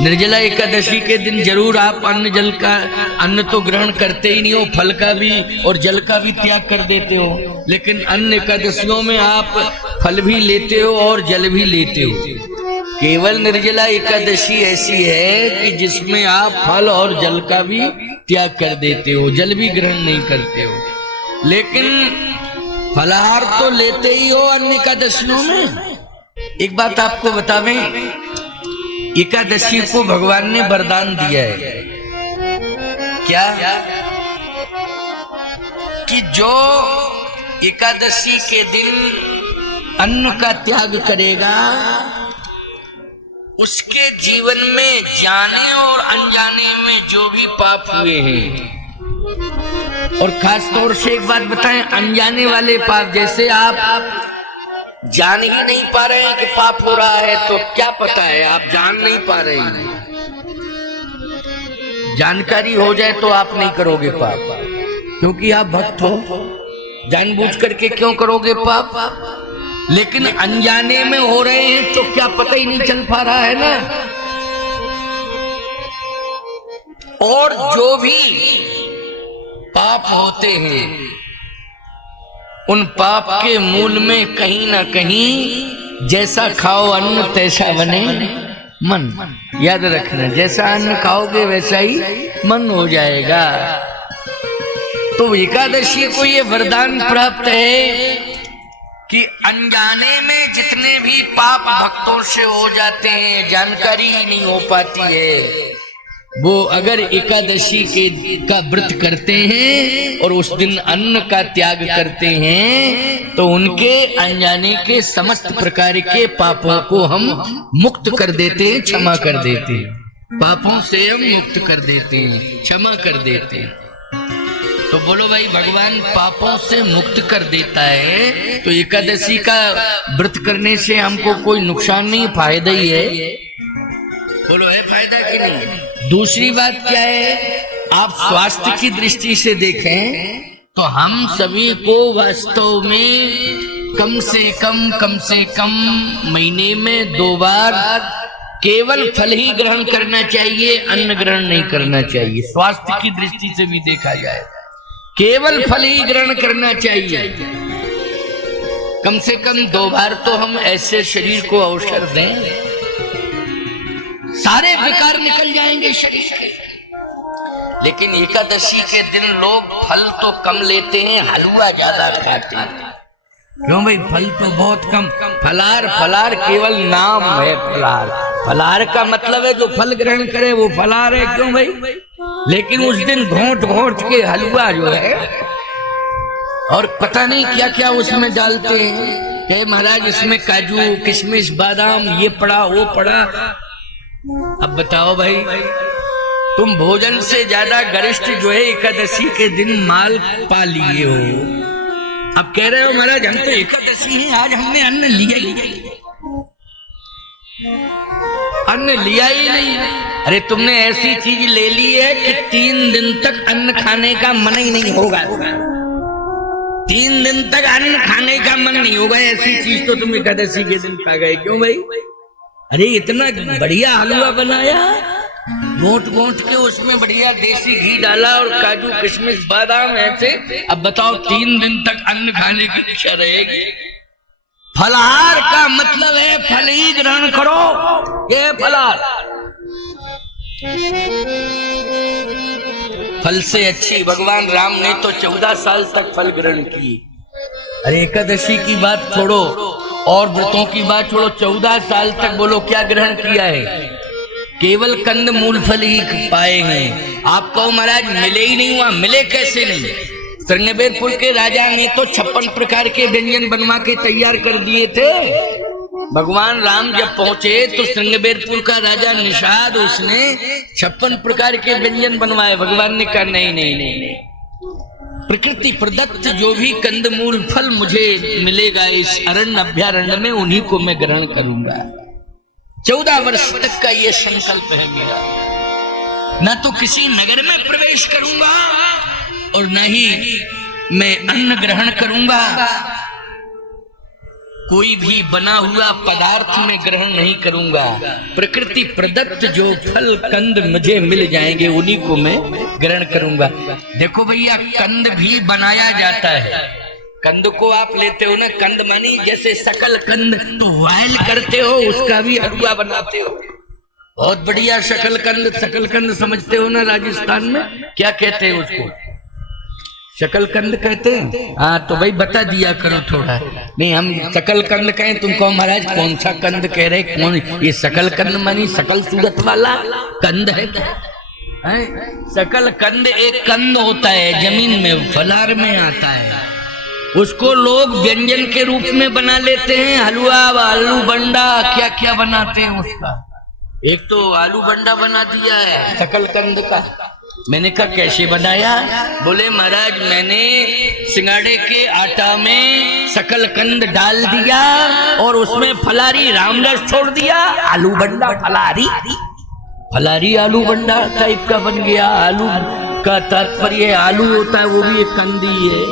निर्जला एकादशी के दिन जरूर आप अन्न तो ग्रहण करते ही नहीं हो, फल का भी और जल का भी त्याग कर देते हो। लेकिन अन्य एकादशियों में आप फल भी लेते हो और जल भी लेते हो। केवल निर्जला एकादशी ऐसी है कि जिसमें आप फल और जल का भी त्याग कर देते हो, जल भी ग्रहण नहीं करते हो। लेकिन फलाहार तो लेते ही हो अन्य एकादशियों में। एक बात आपको बतावें, एकादशी को भगवान ने वरदान दिया है क्या, कि जो एकादशी के दिन अन्न का त्याग करेगा उसके जीवन में जाने और अनजाने में जो भी पाप हुए हैं, और खास तौर से एक बात बताएं, अनजाने वाले पाप, जैसे आप जान ही नहीं पा रहे हैं कि पाप हो रहा है, तो क्या पता है, आप जान नहीं पा रहे हैं। जानकारी हो जाए तो आप नहीं करोगे पाप, क्योंकि आप भक्त हो, जानबूझ करके क्यों करोगे पाप। लेकिन अनजाने में हो रहे हैं तो क्या पता ही नहीं चल पा रहा है ना। और जो भी पाप होते हैं उन पाप के मूल में कहीं ना कहीं जैसा खाओ अन्न तैसा बने मन। याद रखना, जैसा अन्न खाओगे वैसा ही मन हो जाएगा। तो एकादशी को ये वरदान प्राप्त है कि अनजाने में जितने भी पाप भक्तों से हो जाते हैं, जानकारी ही नहीं हो पाती है, वो अगर एकादशी का व्रत करते हैं और उस दिन अन्न का त्याग करते हैं तो उनके अनजाने के समस्त प्रकार के पापों को हम मुक्त कर देते हैं, क्षमा कर देते हैं। पापों से हम मुक्त कर देते हैं, क्षमा कर देते हैं। तो बोलो भाई, भगवान पापों से मुक्त कर देता है, तो एकादशी का व्रत करने से हमको कोई नुकसान नहीं, फायदा ही है। बोलो, है फायदा कि नहीं। दूसरी बात क्या है, आप स्वास्थ्य की दृष्टि से देखें तो हम सभी को वास्तव में कम से कम महीने में 2 बार केवल फल ही ग्रहण करना चाहिए, अन्न ग्रहण नहीं करना चाहिए। स्वास्थ्य की दृष्टि से भी देखा जाए केवल फल ही ग्रहण करना चाहिए। कम से कम 2 बार तो हम ऐसे शरीर को अवसर दें, सारे विकार निकल जाएंगे शरीर के। लेकिन एकादशी के दिन लोग फल तो कम लेते हैं, हलवा ज्यादा खाते हैं। क्यों भाई, फल तो बहुत कम। फलार केवल नाम है। फलार का मतलब है जो फल ग्रहण करे वो फलार है। क्यों भाई, लेकिन उस दिन घोंट के हलवा जो है, और पता नहीं क्या क्या उसमें डालते हैं कि महाराज इसमें काजू किशमिश बादाम ये पड़ा वो पड़ा। अब बताओ भाई, तुम भोजन से ज्यादा गरिष्ठ जो है एकादशी के दिन माल पा लिए हो। अब कह रहे हो महाराज हम तो एकादशी है, आज हमने अन्न लिया ही नहीं। अरे तुमने ऐसी चीज ले ली है कि 3 दिन तक अन्न खाने का मन ही नहीं होगा। 3 दिन तक अन्न खाने का मन नहीं होगा, ऐसी चीज तो तुम एकादशी के दिन खा गए। क्यों भाई, अरे इतना बढ़िया हलवा बनाया, घोंट के उसमें बढ़िया देसी घी डाला और काजू किशमिश बादाम ऐसे। अब बताओ 3 दिन तक अन्न खाने की इच्छा रहेगी। फलाहार का मतलब है फल ही ग्रहण करो, ये फलाहार। फल से अच्छी भगवान राम ने तो 14 साल तक फल ग्रहण किए। अरे एकादशी की बात छोड़ो और व्रतों की बात छोड़ो, 14 साल तक बोलो क्या ग्रहण किया है, केवल कंद मूल फल ही पाए हैं। आप कहो महाराज मिले ही नहीं हुआ, मिले कैसे नहीं। श्रृंगबेरपुर के राजा ने तो 56 प्रकार के व्यंजन बनवा के तैयार कर दिए थे। भगवान राम जब पहुंचे तो श्रृंगबेरपुर का राजा निषाद, उसने 56 प्रकार के व्यंजन बनवाए। भगवान ने कहा नहीं, प्रकृति प्रदत्त जो भी कंदमूल फल मुझे मिलेगा इस अरण्य अभ्यारण्य में, उन्हीं को मैं ग्रहण करूंगा। 14 वर्ष तक का ये संकल्प है मेरा। न तो किसी नगर में प्रवेश करूंगा और न ही मैं अन्न ग्रहण करूंगा। कोई भी बना हुआ पदार्थ में ग्रहण नहीं करूंगा। प्रकृति प्रदत्त जो फल कंद मुझे मिल जाएंगे उन्हीं को मैं ग्रहण करूंगा। देखो भैया, कंद भी बनाया जाता है। कंद को आप लेते हो ना, कंद मानी जैसे सकल कंद, तो वायल करते हो, उसका भी हलवा बनाते हो। बहुत बढ़िया शकल कंद समझते हो ना? राजस्थान में क्या कहते हैं उसको? शकलकंद कहते हैं। हाँ तो भाई बता दिया करो थोड़ा। नहीं हम शकलकंद कहें, तुम कहो महाराज कौन सा कंद कह रहे, कौन? ये शकलकंद मानी सकल सूरत वाला कंद है क्या? शकलकंद एक कंद होता है, जमीन में फलार में आता है। उसको लोग व्यंजन के रूप में बना लेते हैं, हलवा, आलू बंडा, क्या क्या बनाते हैं उसका। एक तो आलू बंडा बना दिया है शकलकंद का। मैंने कहा कैसे बनाया? बोले महाराज मैंने सिंगाड़े के आटा में शकलकंद डाल दिया और उसमें फलारी रामरस छोड़ दिया, आलू बंडा फलारी आलू बंडा टाइप का बन गया। आलू का तात्पर्य आलू होता है, वो भी एक कंद ही है।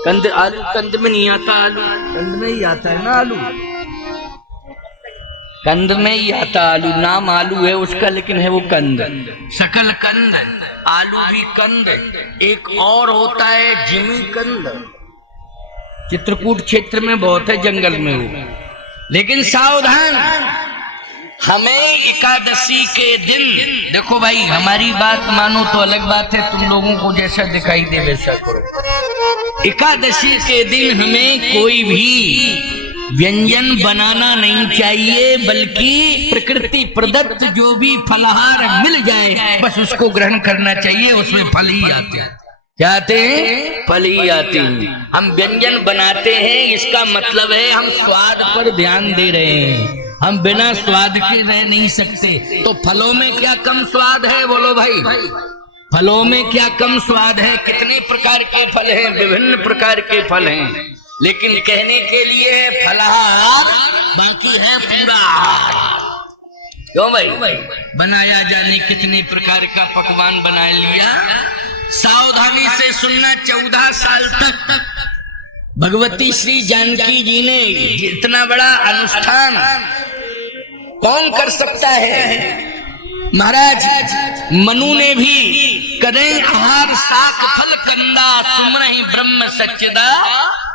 कंद आलू, कंद में नहीं आता आलू, कंद में ही आता है ना आलू, कंद में ही आता आलू। नाम आलू है उसका, लेकिन है वो कंद, शकल कंद। आलू भी कंद। एक और होता है जिमी कंद, चित्रकूट क्षेत्र में बहुत है, जंगल में हो। लेकिन सावधान, हमें एकादशी के दिन, देखो भाई हमारी बात मानो तो अलग बात है, तुम लोगों को जैसा दिखाई दे वैसा करो। एकादशी के दिन हमें कोई भी व्यंजन बनाना नहीं चाहिए, बल्कि प्रकृति प्रदत्त जो भी फलाहार मिल जाए बस उसको ग्रहण करना चाहिए। उसमें फल ही आते हैं। क्या आते हैं? फल ही आते हैं। हम व्यंजन बनाते हैं, इसका मतलब है हम स्वाद पर ध्यान दे रहे हैं। हम बिना स्वाद के रह नहीं सकते। तो फलों में क्या कम स्वाद है? बोलो भाई, फलों में क्या कम स्वाद है? कितने प्रकार के फल हैं? विभिन्न प्रकार के फल हैं, लेकिन कहने के लिए है फलाहार, बाकी है पूरा आहार। क्यों भाई? बनाया जाने कितने प्रकार का पकवान बना लिया। सावधानी से सुनना, 14 साल तक भगवती श्री जानकी जी ने इतना बड़ा अनुष्ठान कौन कर सकता है? महाराज मनु ने भी करें आहार साक फल कंदा, सुमरहि ब्रह्म सच्चिदा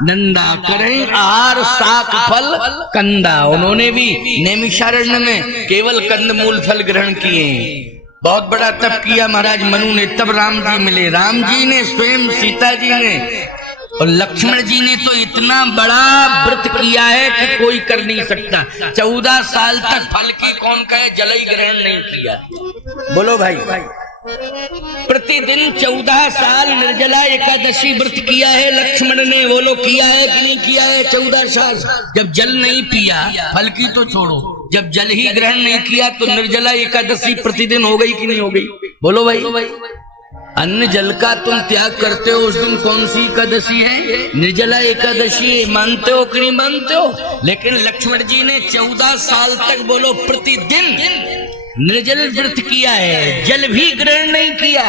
नंदा। करें आहार साक फल कंदा, उन्होंने भी नैमिषारण्य में केवल कंद मूल फल ग्रहण किए। बहुत बड़ा तप किया महाराज मनु ने, तब राम जी मिले। राम जी ने स्वयं, सीता जी ने और लक्ष्मण जी ने तो इतना बड़ा व्रत किया है कि कोई कर नहीं सकता। 14 साल तक फल की कौन कहे, जल ही ग्रहण नहीं किया। बोलो भाई, प्रतिदिन 14 साल निर्जला एकादशी व्रत किया है लक्ष्मण ने। बोलो किया है कि नहीं किया है? 14 साल जब जल नहीं पिया, फल की तो छोड़ो, जब जल ही ग्रहण नहीं किया तो निर्जला एकादशी प्रतिदिन हो गई कि नहीं हो गई? बोलो भाई, अन्न जल का तुम त्याग करते हो, उस दिन कौन सी एकादशी है? निर्जला एकादशी। मानते हो कि नहीं मानते हो? लेकिन लक्ष्मण जी ने 14 साल तक, बोलो, प्रतिदिन निर्जल व्रत किया है, जल भी ग्रहण नहीं किया।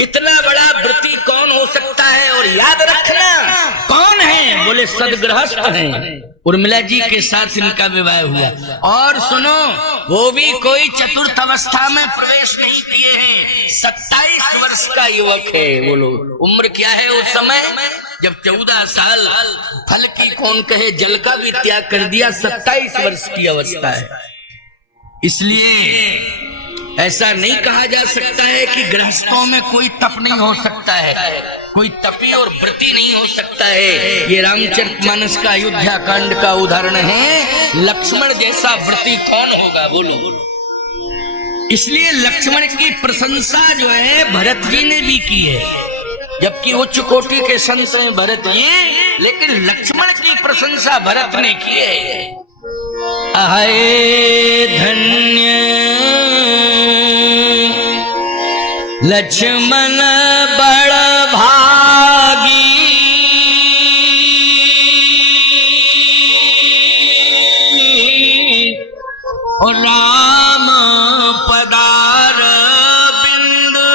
इतना बड़ा व्रती कौन हो सकता है? और याद रखना कौन है? बोले सदगृहस्थ हैं। उर्मिला जी के साथ इनका विवाह हुआ। और सुनो, वो भी कोई चतुर्थ अवस्था में प्रवेश नहीं किए हैं, 27 वर्ष का युवक है। बोलो उम्र क्या है उस समय? जब 14 साल फल की कौन कहे, जल का भी त्याग कर दिया, 27 वर्ष की अवस्था है। इसलिए ऐसा नहीं कहा जा सकता है कि गृहस्थों में कोई तप नहीं हो सकता है, कोई तपी और व्रती नहीं हो सकता है। ये रामचरितमानस का अयोध्या कांड का उदाहरण है। लक्ष्मण जैसा व्रती कौन होगा? बोलो। इसलिए लक्ष्मण की प्रशंसा जो है भरत जी ने भी की है, जबकि उच्च कोटि के संत हैं भरत जी, लेकिन लक्ष्मण की प्रशंसा भरत ने की है। आए धन्य लक्ष्मण बड़ भागी, और राम पदार बिंदु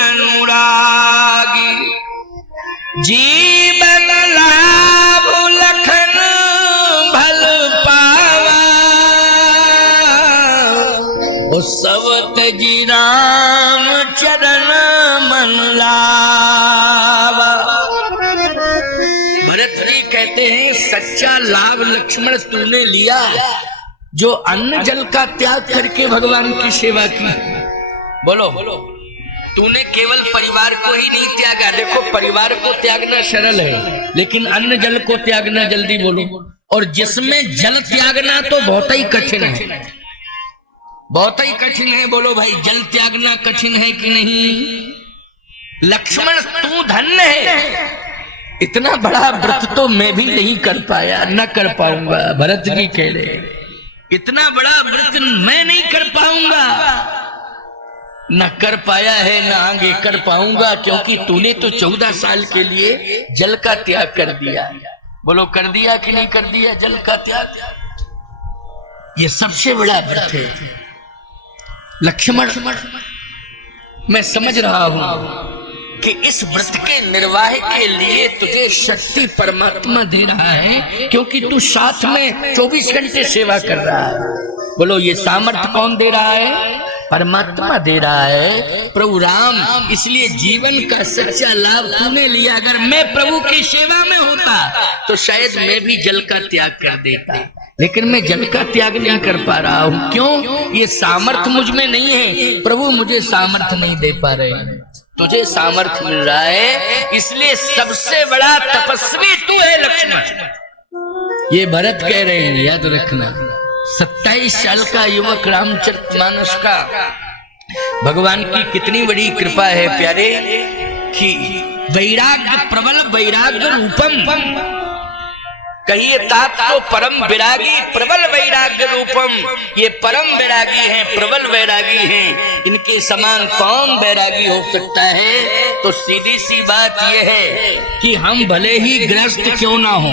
अनुरागी। जीवन लाभ लखन सब तजी राम चरण मन लावा। भरत जी कहते हैं सच्चा लाभ लक्ष्मण तूने लिया जो अन्न जल का त्याग करके भगवान की सेवा की। बोलो तूने केवल परिवार को ही नहीं त्यागा। देखो परिवार को त्यागना सरल है लेकिन अन्न जल को त्यागना जल्दी बोलो। और जिसमें जल त्यागना तो बहुत ही कठिन है, बहुत ही कठिन है। बोलो भाई जल त्यागना कठिन है कि नहीं? लक्ष्मण तू धन्य है, इतना बड़ा व्रत तो मैं भी नहीं कर पाया, न कर पाऊंगा। भरत जी कह रहे इतना बड़ा व्रत मैं नहीं कर पाऊंगा, न कर पाया है न आगे कर पाऊंगा, क्योंकि तूने तो 14 साल के लिए जल का त्याग कर दिया। बोलो कर दिया कि नहीं कर दिया जल का त्याग? ये सबसे बड़ा व्रत है लक्ष्मण। मैं समझ रहा हूं कि इस व्रत के निर्वाह के लिए तुझे शक्ति परमात्मा दे रहा है, क्योंकि तू साथ में 24 घंटे सेवा कर रहा है। बोलो ये सामर्थ्य कौन दे रहा है? परमात्मा दे रहा है, प्रभु राम। इसलिए जीवन का सच्चा लाभ तूने लिया। अगर मैं प्रभु की सेवा में होता तो शायद मैं भी जल का त्याग कर देता, लेकिन मैं जल का त्याग नहीं कर पा रहा हूं। क्यों? ये सामर्थ्य मुझ में नहीं है। प्रभु मुझे सामर्थ्य नहीं दे पा रहे हैं, तुझे सामर्थ्य मिल रहा है। इसलिए सबसे बड़ा तपस्वी तू है लक्ष्मण। ये भरत कह रहे हैं, याद रखना। 27 साल का युवक रामचरितमानस का भगवान की कितनी बड़ी कृपा है प्यारे, कि वैराग्य प्रबल वैराग्य रूपम कहिए तात तो परम वैरागी प्रबल वैराग्य रूपम। ये परम वैरागी हैं, प्रबल वैरागी हैं, इनके समान कौन वैरागी हो सकता है? तो सीधी सी बात यह है कि हम भले ही गृहस्थ क्यों ना हो,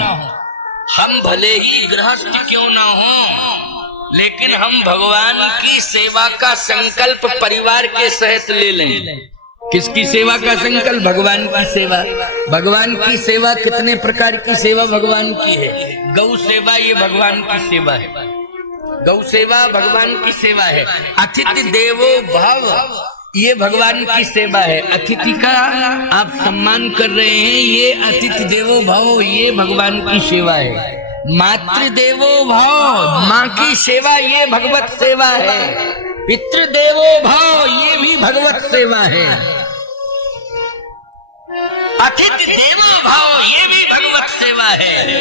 हम भले ही गृहस्थ क्यों ना हो, लेकिन हम भगवान की सेवा का संकल्प परिवार के सहित ले लें। किसकी सेवा का संकल्प? भगवान की सेवा। भगवान की सेवा कितने प्रकार की सेवा भगवान की है? गौ सेवा ये भगवान की सेवा है, गौ सेवा भगवान की सेवा है। अतिथि देवो भव ये भगवान की सेवा है। अतिथि का आप सम्मान कर रहे हैं, ये अतिथि देवो भव ये भगवान की सेवा है। मातृदेवो भव माँ की सेवा ये भगवत सेवा है। पितृदेवो भव ये भी भगवत सेवा है। अतिथि देवो भव ये भी भगवत सेवा है।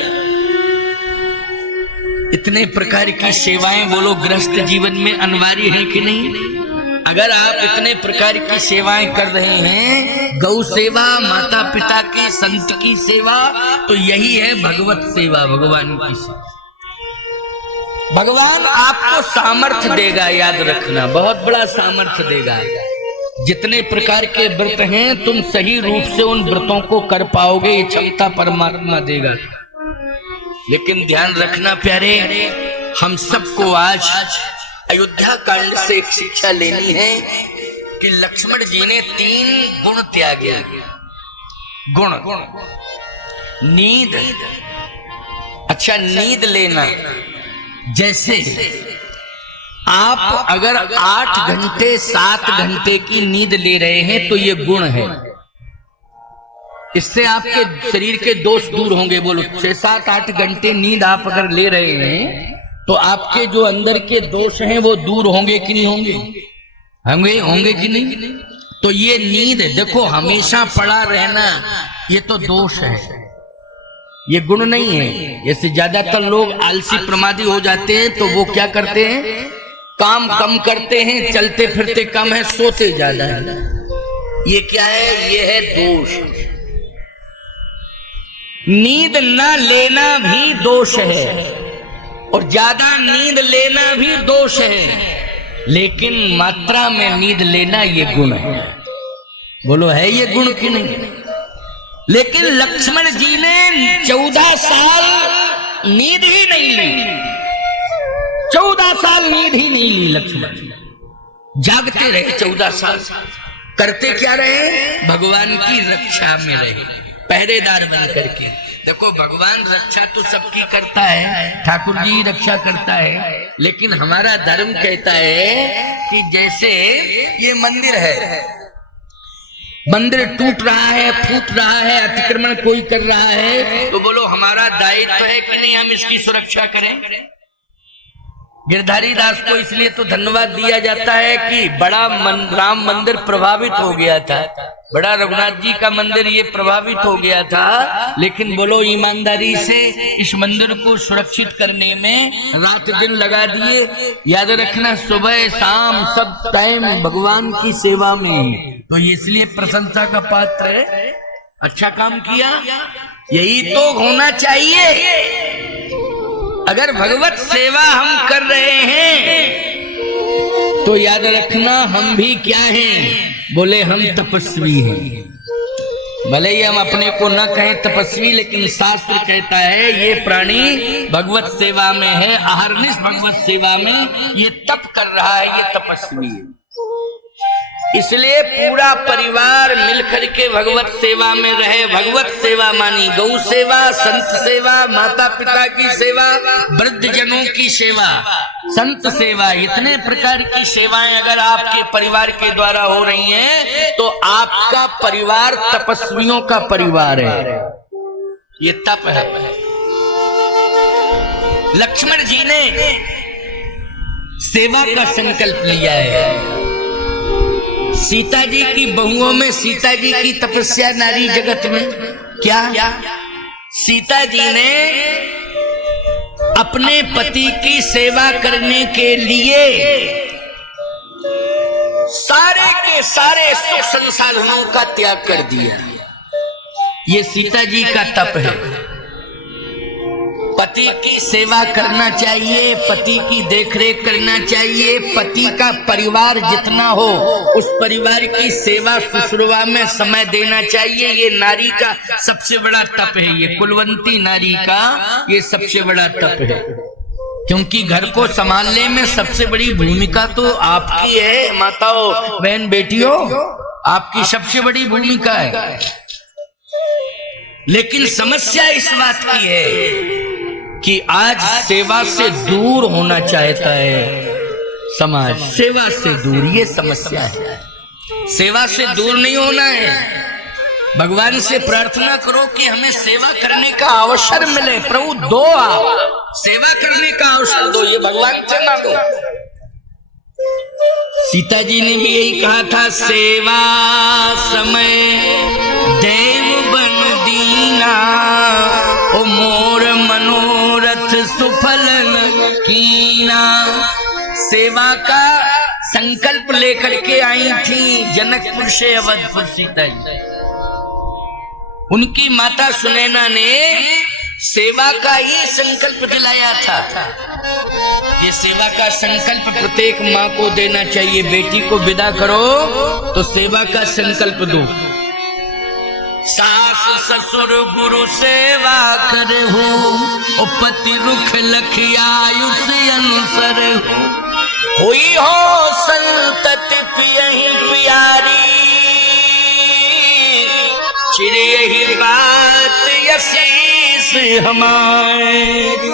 इतने प्रकार की सेवाएं बोलो गृहस्थ जीवन में अनिवार्य है कि नहीं? अगर आप इतने प्रकार की सेवाएं कर रहे हैं, गौ सेवा, माता पिता की, संत की सेवा, तो यही है भगवत सेवा, भगवान की सेवा। भगवान आपको सामर्थ्य देगा, याद रखना, बहुत बड़ा सामर्थ्य देगा। जितने प्रकार के व्रत हैं तुम सही रूप से उन व्रतों को कर पाओगे, ये क्षमता परमात्मा देगा। लेकिन ध्यान रखना प्यारे, हम सबको आज अयोध्या कांड से एक शिक्षा लेनी है कि लक्ष्मण जी ने 3 गुण त्यागे। गुण, नींद। अच्छा नींद लेना, जैसे आप अगर 8 घंटे 7 घंटे की नींद ले रहे हैं तो ये गुण है। इससे आपके शरीर के दोष दूर होंगे। बोलो 6, 7, 8 घंटे नींद आप अगर ले रहे हैं तो आपके जो अंदर के दोष हैं वो दूर होंगे कि नहीं होंगे? होंगे कि नहीं? तो ये नींद देखो, हमेशा पड़ा रहना ये तो दोष है, ये गुण नहीं है। जैसे ज्यादातर लोग आलसी प्रमादी हो जाते हैं तो वो क्या करते हैं? काम कम करते हैं, चलते फिरते कम है, सोते ज्यादा है। ये क्या है? ये है दोष। नींद न लेना भी दोष है और ज्यादा नींद लेना भी दोष है, लेकिन मात्रा में नींद लेना ये गुण है। बोलो है ये गुण कि नहीं? लेकिन लक्ष्मण जी ने 14 साल नींद ही नहीं ली, 14 साल नींद ही नहीं ली लक्ष्मण। जागते रहे 14 साल। करते क्या रहे? भगवान की रक्षा में रहे, पहरेदार बन करके। देखो भगवान रक्षा तो सबकी करता है, ठाकुर जी रक्षा करता है, लेकिन हमारा धर्म कहता है कि जैसे ये मंदिर है, मंदिर टूट रहा है, फूट रहा है, अतिक्रमण कोई कर रहा है, तो बोलो हमारा दायित्व है कि नहीं हम इसकी सुरक्षा करें। गिरधारी दास को इसलिए तो धन्यवाद दिया जाता है कि बड़ा राम मंदिर प्रभावित हो गया था, बड़ा रघुनाथ जी का मंदिर ये प्रभावित हो गया था, लेकिन बोलो ईमानदारी से इस मंदिर को सुरक्षित करने में रात दिन लगा दिए। याद रखना सुबह शाम सब टाइम भगवान की सेवा में ही, तो इसलिए प्रशंसा का पात्र है। अच्छा काम किया, यही तो होना चाहिए। अगर भगवत सेवा हम कर रहे हैं तो याद रखना हम भी क्या हैं, बोले हम तपस्वी हैं। भले ही हम अपने को न कहें तपस्वी, लेकिन शास्त्र कहता है ये प्राणी भगवत सेवा में है, अहर्निश भगवत सेवा में ये तप कर रहा है, ये तपस्वी है। इसलिए पूरा परिवार मिलकर के भगवत सेवा में रहे। भगवत सेवा मानी गौ सेवा, संत सेवा, माता पिता की सेवा, वृद्ध जनों की सेवा, संत सेवा, इतने प्रकार की सेवाएं अगर आपके परिवार के द्वारा हो रही हैं तो आपका परिवार तपस्वियों का परिवार है, ये तप है। लक्ष्मण जी ने सेवा का संकल्प लिया है। सीता जी की बहुओं में सीता जी की तपस्या नारी जगत में क्या, सीता जी ने अपने पति की सेवा करने के लिए सारे के सारे सुख संसाधनों का त्याग कर दिया। ये सीता जी का तप है। पति की सेवा करना चाहिए, पति की देखरेख करना चाहिए, पति का परिवार जितना हो उस परिवार की सेवा शुश्रूषा में समय देना चाहिए। ये नारी का सबसे बड़ा तप है, ये कुलवंती नारी का ये सबसे बड़ा तप है, क्योंकि घर को संभालने में सबसे बड़ी भूमिका तो आपकी है। माताओं, बहन, बेटियों, आपकी सबसे बड़ी भूमिका है। लेकिन समस्या इस बात की है कि आज सेवा से दूर होना चाहता है समाज, सेवा से दूर, ये समस्या है। सेवा से दूर नहीं होना है। भगवान से प्रार्थना करो कि हमें सेवा करने का अवसर मिले। प्रभु दो, आप सेवा करने का अवसर दो, ये भगवान से मांगो। सीता जी ने भी यही कहा था, सेवा समय देव बन दीना, ओ मोर मनोरथ सुफल कीना। सेवा का संकल्प लेकर के आई थी जनकपुर से अवधपुर सीता जी। उनकी माता सुनैना ने सेवा का ही संकल्प दिलाया था। ये सेवा का संकल्प प्रत्येक माँ को देना चाहिए। बेटी को विदा करो तो सेवा का संकल्प दो। सास ससुर गुरु सेवा करहु, ओ पति रुख लखियायुष अनुसर हुई हो संतति पियहि प्यारी, चिर यही बात यशीस हमारी।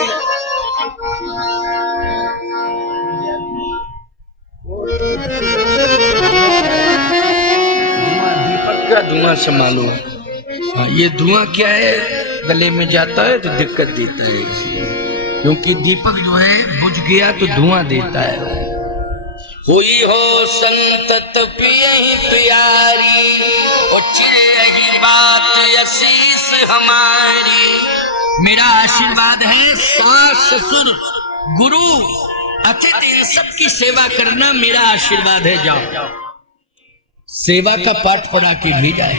दीपक का धुआं संभालो। हाँ, ये धुआं क्या है, गले में जाता है तो दिक्कत देता है, क्योंकि दीपक जो है बुझ गया तो धुआं देता है। हुई हो संतत पियहि प्यारी, ओ चिर यही बात यशीस हमारी। मेरा आशीर्वाद है सास ससुर गुरु अतिथि इन सब की सेवा करना मेरा आशीर्वाद है। जाओ सेवा का पाठ पढ़ा के भी जाए।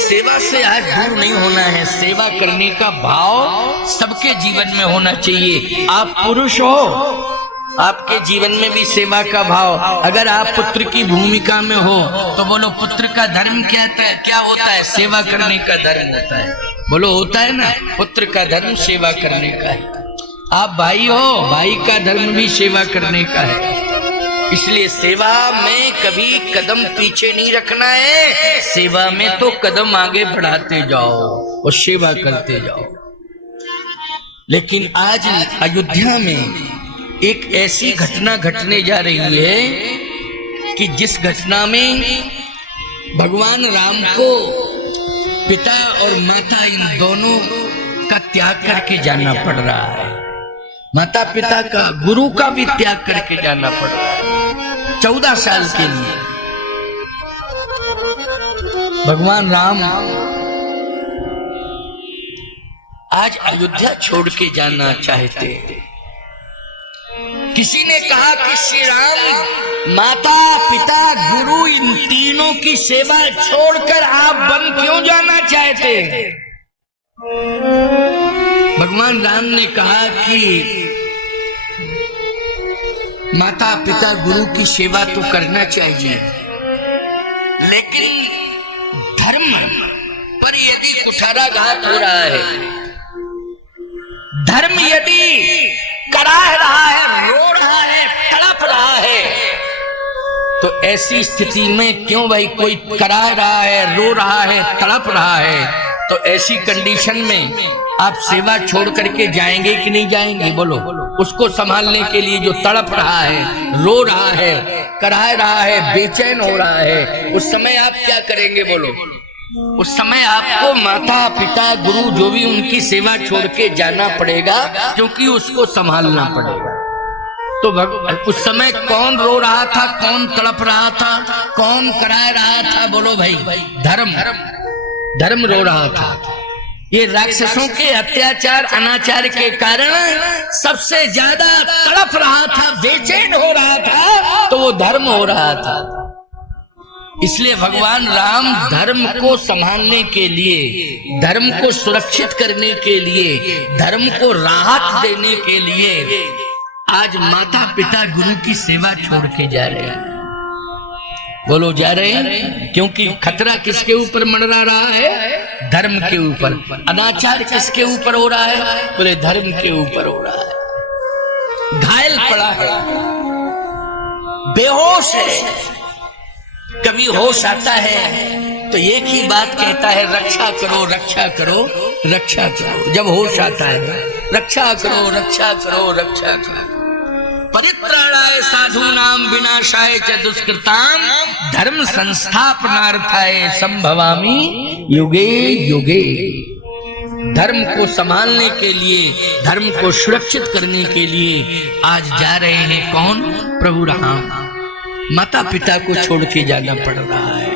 सेवा से आज दूर नहीं होना है। सेवा करने का भाव सबके जीवन में होना चाहिए। आप पुरुष हो, आपके जीवन में भी सेवा का भाव। अगर आप पुत्र की भूमिका में हो तो बोलो पुत्र का धर्म क्या होता है? सेवा करने का धर्म होता है। बोलो होता है ना, पुत्र का धर्म सेवा करने का है। आप भाई हो, भाई का धर्म भी सेवा करने का है। इसलिए सेवा में कभी कदम पीछे नहीं रखना है, सेवा में तो कदम आगे बढ़ाते जाओ। और सेवा करते जाओ। लेकिन आज अयोध्या में एक ऐसी घटना घटने जा रही है कि जिस घटना में भगवान राम को पिता और माता इन दोनों का त्याग करके जाना पड़ रहा है। माता पिता का, गुरु का भी त्याग करके जाना पड़ रहा है 14 साल के लिए। भगवान राम आज अयोध्या छोड़ के जाना चाहते हैं। किसी ने कहा कि श्री राम माता पिता गुरु इन तीनों की सेवा छोड़कर आप वन क्यों जाना चाहते हैं? भगवान राम ने कहा कि माता पिता गुरु की सेवा तो करना चाहिए, लेकिन धर्म पर यदि कुठाराघात हो रहा है, धर्म यदि कराह रहा है, रो रहा है, तड़प रहा है, तो ऐसी स्थिति में क्यों भाई कोई कराह रहा है, रो रहा है, तड़प रहा है, तो ऐसी कंडीशन में आप सेवा छोड़ करके जाएंगे कि नहीं जाएंगे? बोलो। उसको संभालने के लिए जो तड़प रहा है, रो रहा है, कराह रहा है, बेचैन हो रहा है, उस समय आप क्या करेंगे? बोलो। उस समय आपको माता पिता गुरु जो भी उनकी सेवा छोड़ के जाना पड़ेगा, क्योंकि उसको संभालना पड़ेगा। तो उस समय कौन रो रहा था, कौन तड़प रहा था, कौन करा रहा था? बोलो भाई। धर्म धर्म रो रहा था। ये राक्षसों के अत्याचार अनाचार के कारण सबसे ज्यादा तड़प रहा था, बेचैन हो रहा था, तो वो धर्म हो रहा था। इसलिए भगवान राम धर्म को संभालने के लिए, धर्म को सुरक्षित करने के लिए, धर्म को राहत देने के लिए आज माता पिता गुरु की सेवा छोड़ के जा रहे हैं। बोलो, जा रहे हैं। क्योंकि खतरा किसके ऊपर मंडरा रहा है? धर्म के ऊपर। अनाचार किसके ऊपर हो रहा है? बोले धर्म के ऊपर हो रहा है। घायल पड़ा है, बेहोश है। कभी होश आता है तो एक ही बात कहता है, रक्षा करो, रक्षा करो, रक्षा करो। जब होश आता है, रक्षा करो, रक्षा करो, रक्षा करो। परित्राणाय साधूनां विनाशाय च दुष्कृतां धर्म संस्थापनार्थाय संभवामि युगे युगे। धर्म को संभालने के लिए, धर्म को सुरक्षित करने के लिए आज जा रहे हैं कौन? प्रभु राम। माता पिता को छोड़ के जाना पड़ रहा है।